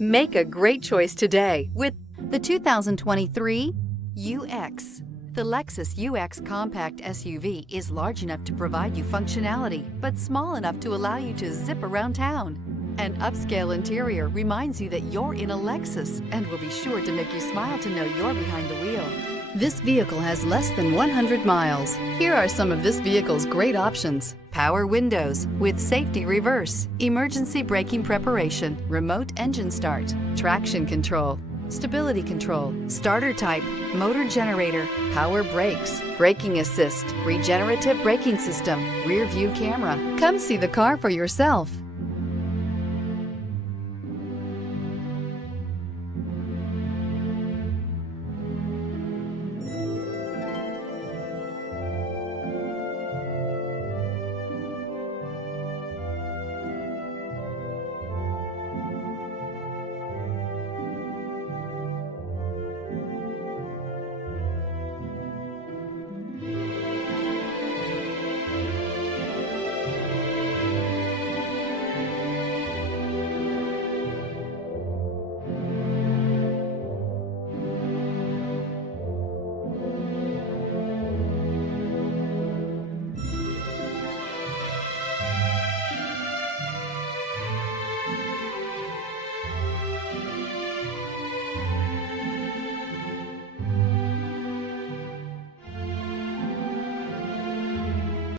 Make a great choice today with the 2023 UX. The Lexus UX compact SUV is large enough to provide you functionality, but small enough to allow you to zip around town. An upscale interior reminds you that you're in a Lexus and will be sure to make you smile to know you're behind the wheel. This vehicle has less than 100 miles. Here are some of this vehicle's great options: power windows with safety reverse, emergency braking preparation, remote engine start, traction control, stability control, starter type, motor generator, power brakes, braking assist, regenerative braking system, rear view camera. Come see the car for yourself.